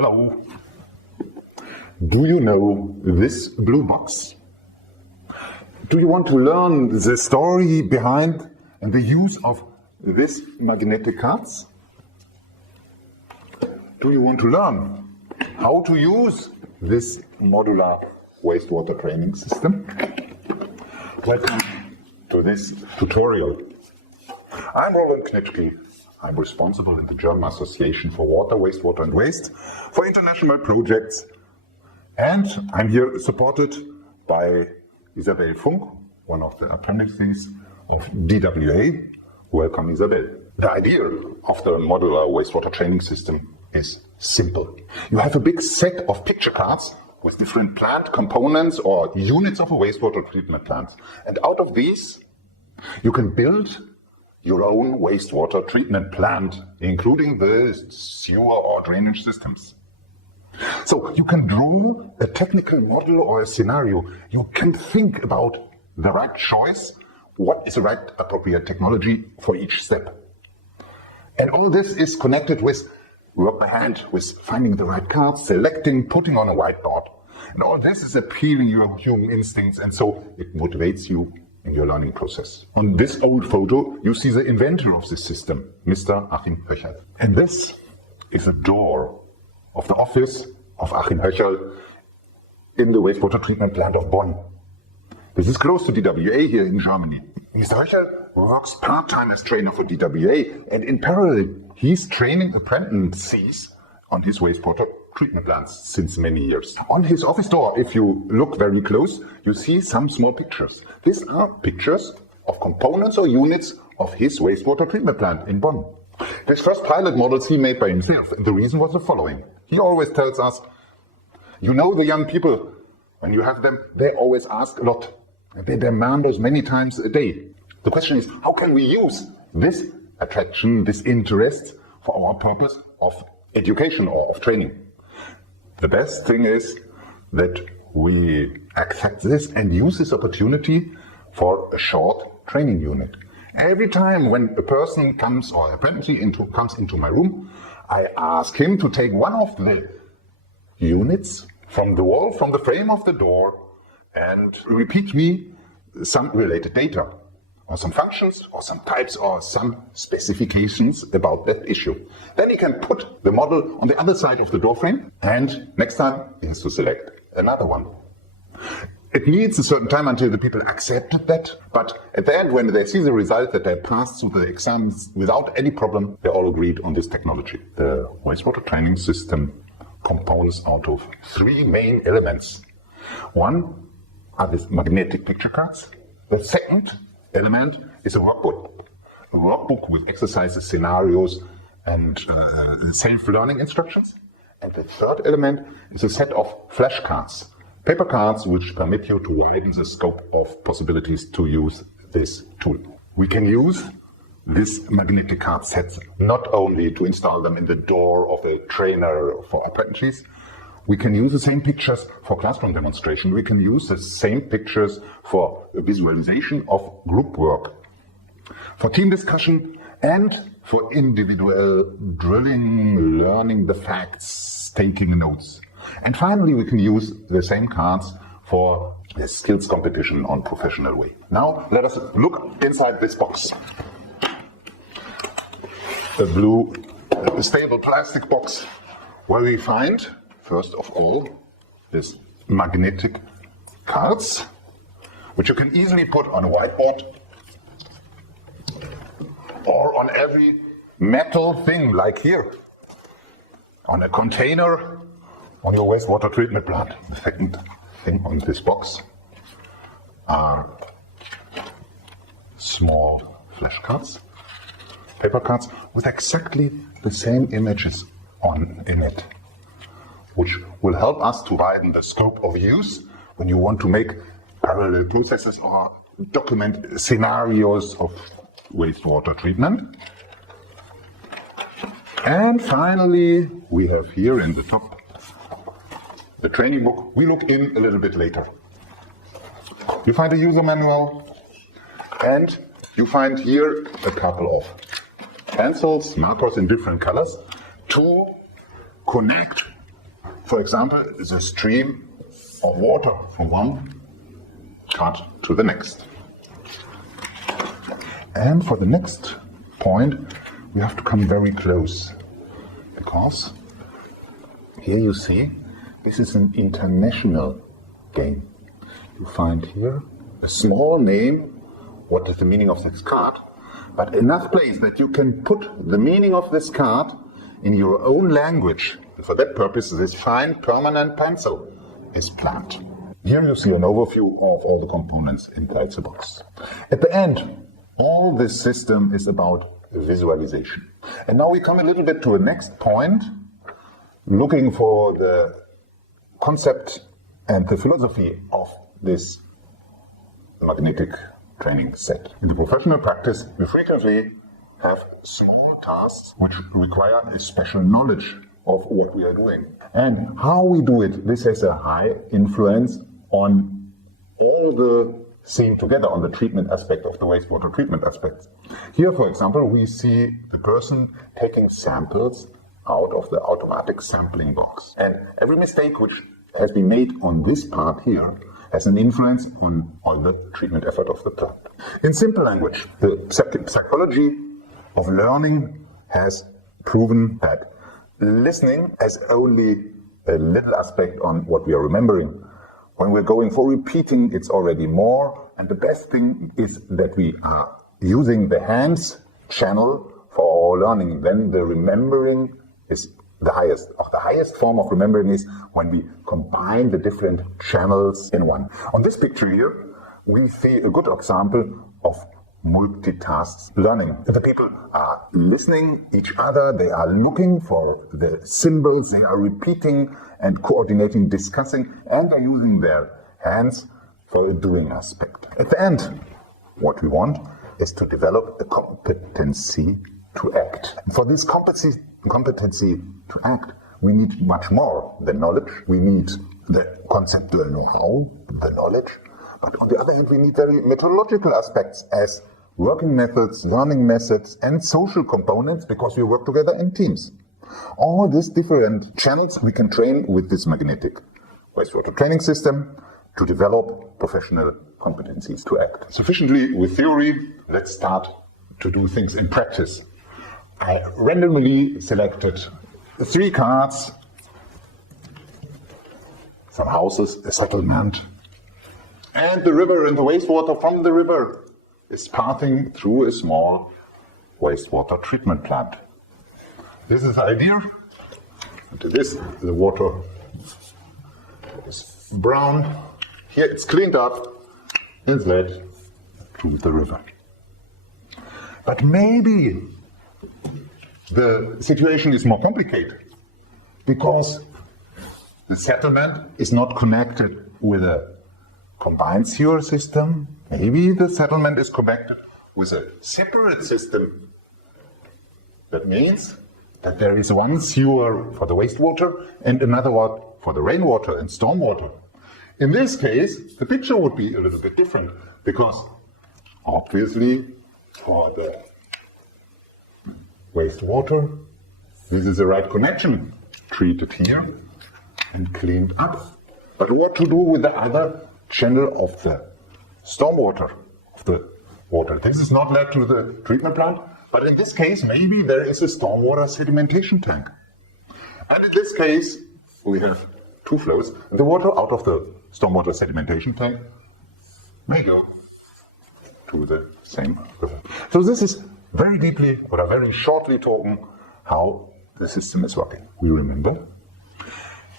Hello. Do you know this blue box? Do you want to learn the story behind and the use of this magnetic cards? Do you want to learn how to use this modular wastewater training system? Welcome to this tutorial. I'm Roland Knitschke. I'm responsible in the German Association for Water, Wastewater and Waste for international projects. And I'm here supported by Isabel Funk, one of the apprentices of DWA. Welcome, Isabel. The idea of the modular wastewater training system is simple. You have a big set of picture cards with different plant components or units of a wastewater treatment plant. And out of these, you can build your own wastewater treatment plant, including the sewer or drainage systems. So you can draw a technical model or a scenario. You can think about the right choice, what is the right appropriate technology for each step. And all this is connected with work by hand, with finding the right cards, selecting, putting on a whiteboard. And all this is appealing your human instincts, and so it motivates you in your learning process. On this old photo, you see the inventor of this system, Mr. Achim Höcherl. And this is a door of the office of Achim Höcherl in the wastewater treatment plant of Bonn. This is close to DWA here in Germany. Mr. Höcherl works part-time as trainer for DWA, and in parallel, he's training apprentices on his wastewater treatment plants since many years. On his office door, if you look very close, you see some small pictures. These are pictures of components or units of his wastewater treatment plant in Bonn. His first pilot models he made by himself, and the reason was the following. He always tells us, you know, the young people, when you have them, they always ask a lot. They demand us many times a day. The question is, how can we use this attraction, this interest for our purpose of education or of training? The best thing is that we accept this and use this opportunity for a short training unit. Every time when a person comes or apprentice comes into my room, I ask him to take one of the units from the wall, from the frame of the door, and repeat me some related data, or some functions, or some types, or some specifications about that issue. Then he can put the model on the other side of the door frame, and next time he has to select another one. It needs a certain time until the people accept that, but at the end, when they see the result that they passed through the exams without any problem, they all agreed on this technology. The wastewater training system components out of three main elements. One are these magnetic picture cards. The second element is a workbook with exercises, scenarios, and self-learning instructions. And the third element is a set of flashcards, paper cards which permit you to widen the scope of possibilities to use this tool. We can use these magnetic card sets not only to install them in the door of a trainer for apprentices. We can use the same pictures for classroom demonstration. We can use the same pictures for visualization of group work, for team discussion, and for individual drilling, learning the facts, taking notes. And finally, we can use the same cards for the skills competition on professional way. Now, let us look inside this box. A blue, stable plastic box where we find, first of all, these magnetic cards, which you can easily put on a whiteboard or on every metal thing, like here, on a container, on your wastewater treatment plant. The second thing on this box are small flashcards, paper cards with exactly the same images in it, which will help us to widen the scope of use when you want to make parallel processes or document scenarios of wastewater treatment. And finally, we have here in the top the training book. We look in a little bit later. You find a user manual, and you find here a couple of pencils, markers in different colors to connect for example, the stream of water from one card to the next. And for the next point, we have to come very close, because here you see this is an international game. You find here a small name, what is the meaning of this card, but enough place that you can put the meaning of this card in your own language. And for that purpose, this fine permanent pencil is planned. Here you see an overview of all the components inside the box. At the end, all this system is about visualization. And now we come a little bit to a next point, looking for the concept and the philosophy of this magnetic training set. In the professional practice, we frequently have small tasks which require a special knowledge of what we are doing. And how we do it, this has a high influence on all the seen together, on the treatment aspect of the wastewater treatment aspects. Here, for example, we see the person taking samples out of the automatic sampling box. And every mistake which has been made on this part here has an influence on the treatment effort of the plant. In simple language, the psychology of learning has proven that listening has only a little aspect on what we are remembering. When we're going for repeating, it's already more. And the best thing is that we are using the hands channel for our learning. Then the remembering is the highest. The highest form of remembering is when we combine the different channels in one. On this picture here, we see a good example of multitask learning. The people are listening each other, they are looking for the symbols, they are repeating and coordinating, discussing, and they're using their hands for a doing aspect. At the end, what we want is to develop a competency to act. And for this competency to act, we need much more than knowledge. We need the conceptual know-how, the knowledge, but on the other hand, we need very methodological aspects as working methods, learning methods, and social components, because we work together in teams. All these different channels we can train with this magnetic wastewater training system to develop professional competencies to act. Sufficiently with theory, let's start to do things in practice. I randomly selected 3 cards, some houses, a settlement, and the river, and the wastewater from the river is passing through a small wastewater treatment plant. This is the idea. And to this, the water is brown. Here it's cleaned up and led to the river. But maybe the situation is more complicated, because the settlement is not connected with a combined sewer system. Maybe the settlement is connected with a separate system. That means that there is one sewer for the wastewater and another one for the rainwater and stormwater. In this case, the picture would be a little bit different, because obviously for the wastewater, this is the right connection, treated here and cleaned up. But what to do with the other channel of the stormwater, of the water? This is not led to the treatment plant, but in this case, maybe there is a stormwater sedimentation tank. And in this case, we have 2 flows. The water out of the stormwater sedimentation tank may go to the same river. So this is very deeply, or very shortly talking, how the system is working. We remember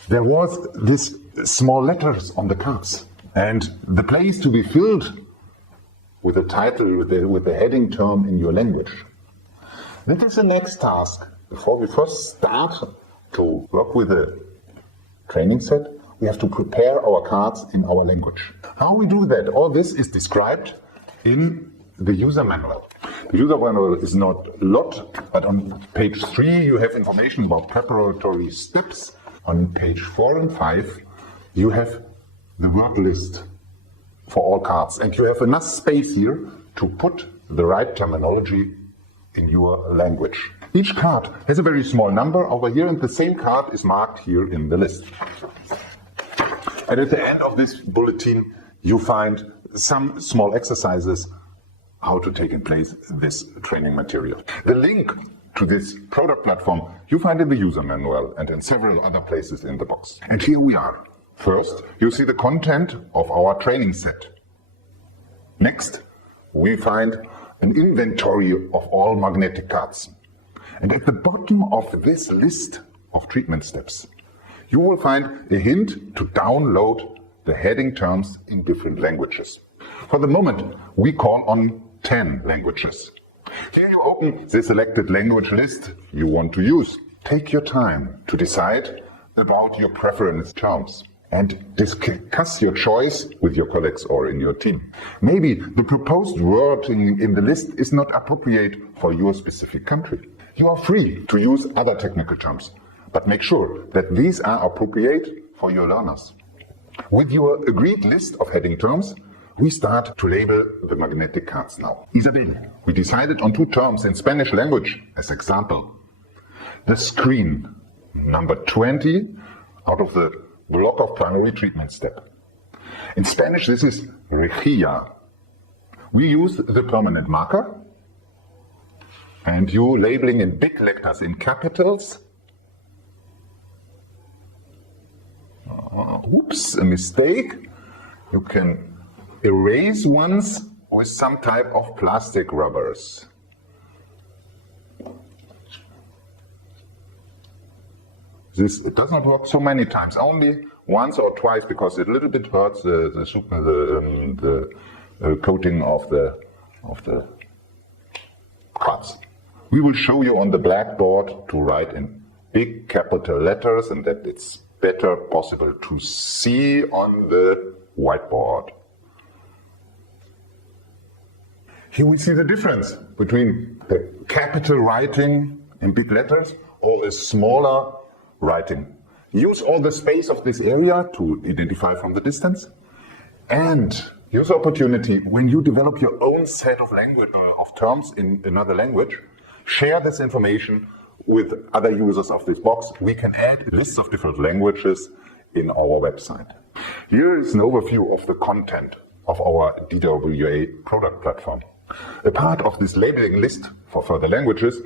there was this small letters on the cards, and the place to be filled with the title, with the heading term in your language. That is the next task. Before we first start to work with the training set, we have to prepare our cards in our language. How we do that? All this is described in the user manual. The user manual is not a lot, but on page 3 you have information about preparatory steps. On page 4 and 5 you have the word list for all cards, and you have enough space here to put the right terminology in your language. Each card has a very small number over here, and the same card is marked here in the list. And at the end of this bulletin, you find some small exercises how to take in place this training material. The link to this product platform you find in the user manual and in several other places in the box. And here we are. First, you see the content of our training set. Next, we find an inventory of all magnetic cards. And at the bottom of this list of treatment steps, you will find a hint to download the heading terms in different languages. For the moment, we call on 10 languages. Here you open the selected language list you want to use. Take your time to decide about your preference terms and discuss your choice with your colleagues or in your team. Maybe the proposed wording in the list is not appropriate for your specific country. You are free to use other technical terms, but make sure that these are appropriate for your learners. With your agreed list of heading terms, we start to label the magnetic cards now. Isabel, we decided on 2 terms in Spanish language as example. The screen, number 20 out of the block of primary treatment step. In Spanish, this is rejilla. We use the permanent marker, and you labeling in big letters in capitals. Oops, a mistake. You can erase ones with some type of plastic rubbers. It does not work so many times, only once or twice, because it a little bit hurts the coating of the cards. We will show you on the blackboard to write in big capital letters, and that it's better possible to see on the whiteboard. Here we see the difference between the capital writing in big letters or a smaller writing. Use all the space of this area to identify from the distance, and use the opportunity when you develop your own set of language of terms in another language. Share this information with other users of this box. We can add lists of different languages in our website. Here is an overview of the content of our DWA product platform. A part of this labeling list for further languages,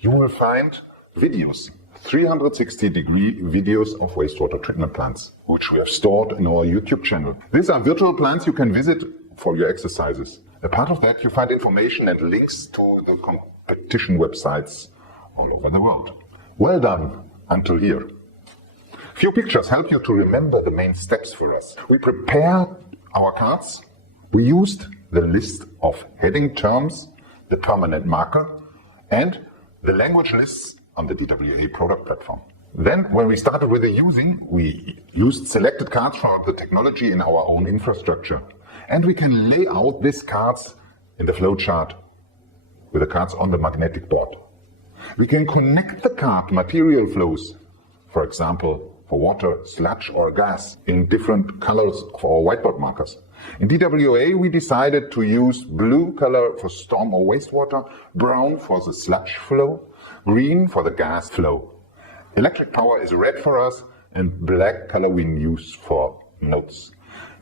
you will find videos, 360-degree videos of wastewater treatment plants, which we have stored in our YouTube channel. These are virtual plants you can visit for your exercises. A part of that, you find information and links to the competition websites all over the world. Well done until here. Few pictures help you to remember the main steps for us. We prepared our cards. We used the list of heading terms, the permanent marker, and the language lists on the DWA product platform. Then, when we started with the using, we used selected cards from the technology in our own infrastructure. And we can lay out these cards in the flowchart with the cards on the magnetic board. We can connect the card material flows, for example, for water, sludge or gas, in different colors of our whiteboard markers. In DWA, we decided to use blue color for storm or wastewater, brown for the sludge flow, green for the gas flow. Electric power is red for us, and black color we use for notes.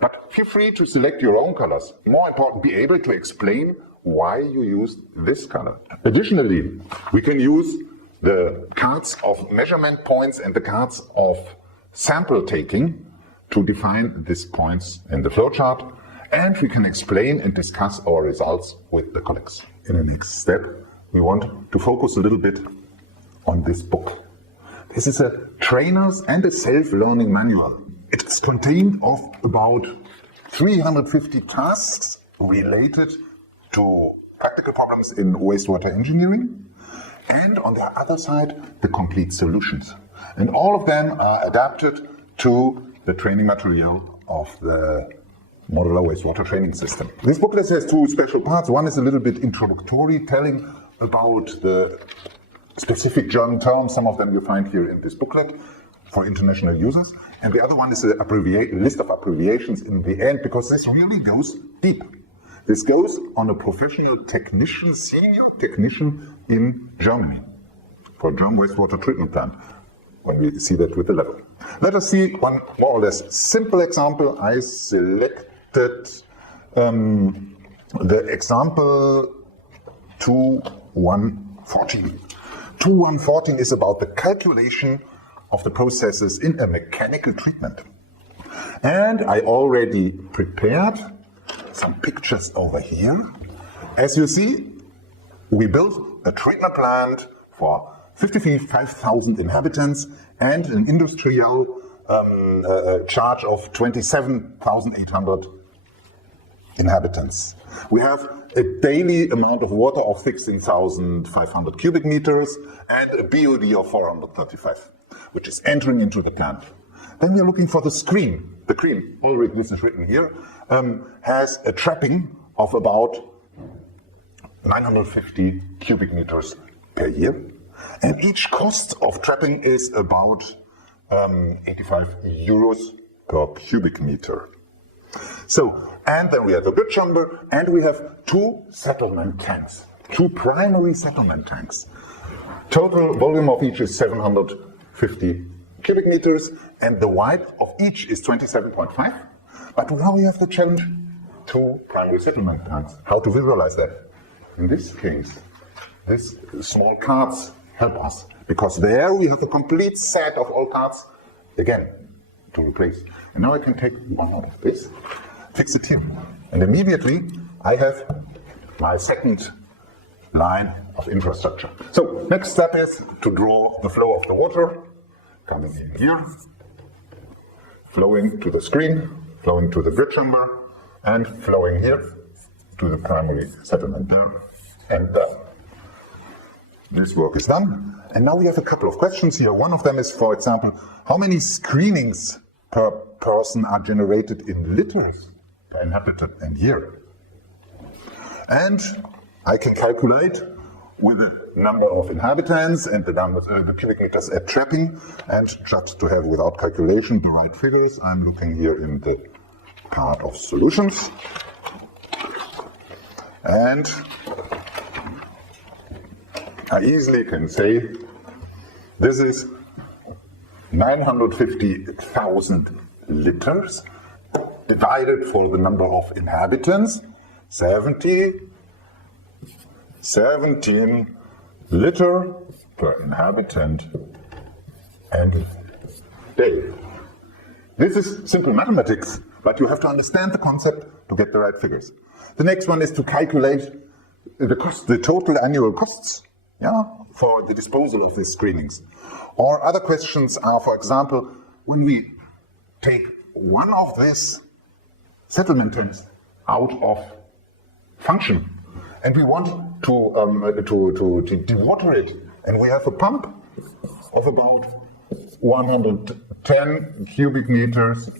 But feel free to select your own colors. More important, be able to explain why you used this color. Additionally, we can use the cards of measurement points and the cards of sample taking to define these points in the flowchart, and we can explain and discuss our results with the colleagues. In the next step, we want to focus a little bit on this book. This is a trainer's and a self-learning manual. It's contained of about 350 tasks related to practical problems in wastewater engineering, and on the other side, the complete solutions. And all of them are adapted to the training material of the Modular Wastewater Training System. This booklet has 2 special parts. One is a little bit introductory, telling about the specific German terms. Some of them you find here in this booklet for international users. And the other one is a list of abbreviations in the end, because this really goes deep. This goes on a professional technician, senior technician in Germany. for a German wastewater treatment plant when we see that with the level. Let us see one more or less simple example. I selected the example 2114. 2114 is about the calculation of the processes in a mechanical treatment. And I already prepared some pictures over here. As you see, we built a treatment plant for 55,000 inhabitants and an industrial charge of 27,800 inhabitants. We have a daily amount of water of 16,500 cubic meters and a BOD of 435, which is entering into the plant. Then we are looking for the screen. The cream, already this is written here, has a trapping of about 950 cubic meters per year. And each cost of trapping is about 85 euros per cubic meter. So, and then we have a good chamber, and we have two settlement tanks, two primary settlement tanks. Total volume of each is 750 cubic meters, and the width of each is 27.5. But now we have the challenge, two primary settlement tanks. How to visualize that? In this case, these small cards help us, because there we have a complete set of all cards, again, to replace. And now I can take one out of this, fix it here, and immediately I have my second line of infrastructure. So next step is to draw the flow of the water, coming in here, flowing to the screen, flowing to the grid chamber, and flowing here to the primary settlement there, and done. This work is done. And now we have a couple of questions here. One of them is, for example, how many screenings per person are generated in liters per inhabitant and year? And I can calculate with the number of inhabitants and the number the cubic meters at trapping, and just to have without calculation the right figures, I'm looking here in the part of solutions. And I easily can say this is 950,000 liters divided for the number of inhabitants, 17 liter per inhabitant and day. This is simple mathematics, but you have to understand the concept to get the right figures. The next one is to calculate the cost, the total annual costs, for the disposal of these screenings. Or other questions are, for example, when we take one of these settlement tanks out of function and we want to dewater it, and we have a pump of about 110 cubic meters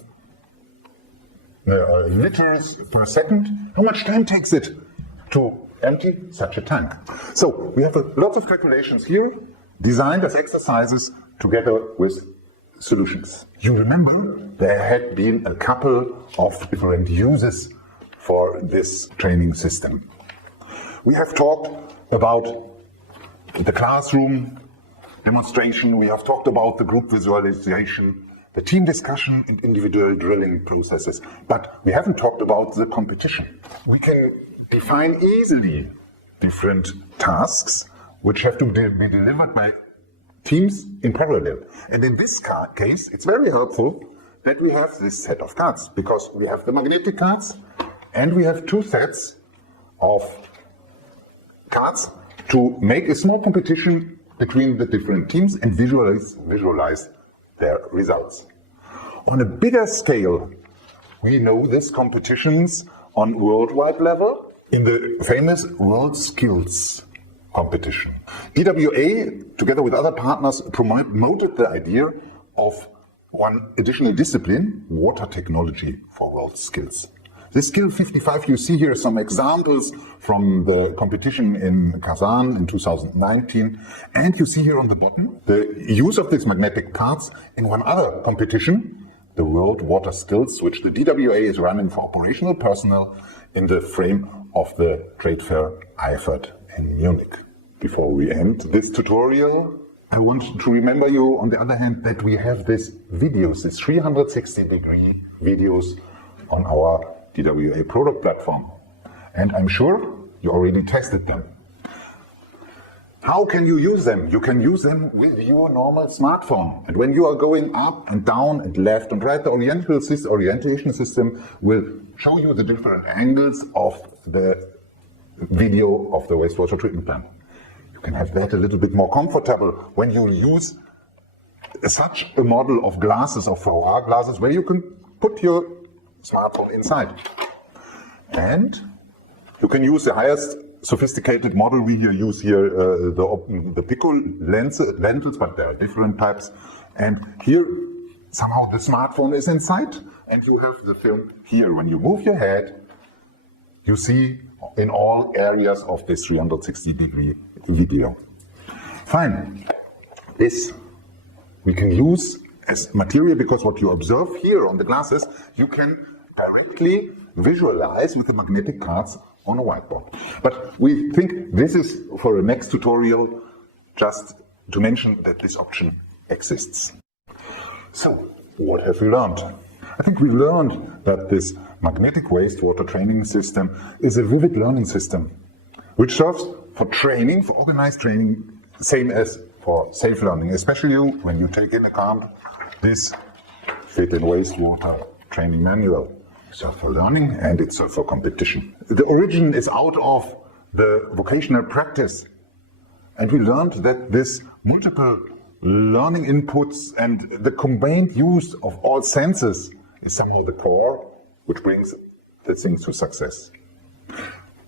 liters per second. How much time takes it to empty such a tank? So we have lots of calculations here, designed as exercises together with solutions. You remember there had been a couple of different uses for this training system. We have talked about the classroom demonstration, we have talked about the group visualization, the team discussion and individual drilling processes, but we haven't talked about the competition. We can define easily different tasks which have to be delivered by teams in parallel. And in this case, it's very helpful that we have this set of cards, because we have the magnetic cards and we have two sets of cards to make a small competition between the different teams and visualize their results. On a bigger scale, we know these competitions on worldwide level in the famous World Skills competition. DWA, together with other partners, promoted the idea of one additional discipline, water technology, for World Skills. This skill 55, you see here some examples from the competition in Kazan in 2019. And you see here on the bottom the use of these magnetic parts in one other competition, the World Water Skills, which the DWA is running for operational personnel in the frame of the trade fair IFERT in Munich. Before we end this tutorial, I want to remember you, on the other hand, that we have these videos, these 360-degree videos on our DWA product platform. And I'm sure you already tested them. How can you use them? You can use them with your normal smartphone. And when you are going up and down and left and right, the orientation system will show you the different angles of the video of the wastewater treatment plant. You can have that a little bit more comfortable when you use such a model of glasses, of VR glasses, where you can put your smartphone inside. And you can use the highest sophisticated model. We use here the Pico lenses, but there are different types. And here, somehow the smartphone is inside, and you have the film here. When you move your head, you see in all areas of this 360-degree video. Fine. This we can use as material, because what you observe here on the glasses, you can directly visualize with the magnetic cards on a whiteboard. But we think this is for a next tutorial, just to mention that this option exists. So, what have we learned? I think we learned that this magnetic wastewater training system is a vivid learning system, which serves for training, for organized training, same as for safe learning, especially when you take into account this fit in wastewater training manual. So for learning, and it's for competition. The origin is out of the vocational practice. And we learned that this multiple learning inputs and the combined use of all senses is somehow the core which brings the things to success.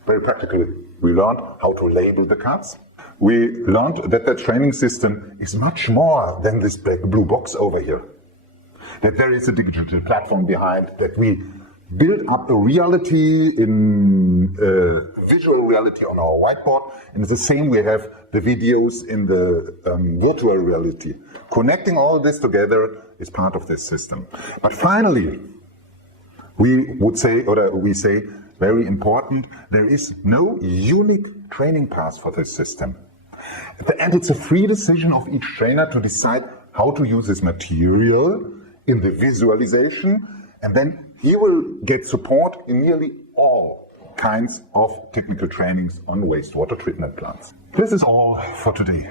Very practically, we learned how to label the cards. We learned that the training system is much more than this blue box over here. That there is a digital platform behind, that we build up a reality in visual reality on our whiteboard, and it's the same we have the videos in the virtual reality. Connecting all this together is part of this system. But finally, we say, very important, there is no unique training path for this system. And it's a free decision of each trainer to decide how to use this material in the visualization, and then he will get support in nearly all kinds of technical trainings on wastewater treatment plants. This is all for today.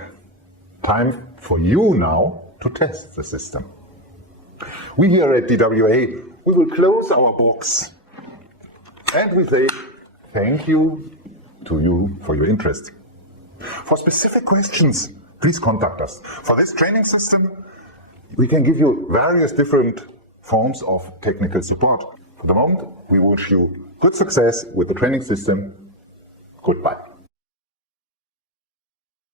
Time for you now to test the system. We here at DWA, we will close our books and we say thank you to you for your interest. For specific questions, please contact us. For this training system, we can give you various different forms of technical support. For the moment, we wish you good success with the training system. Goodbye.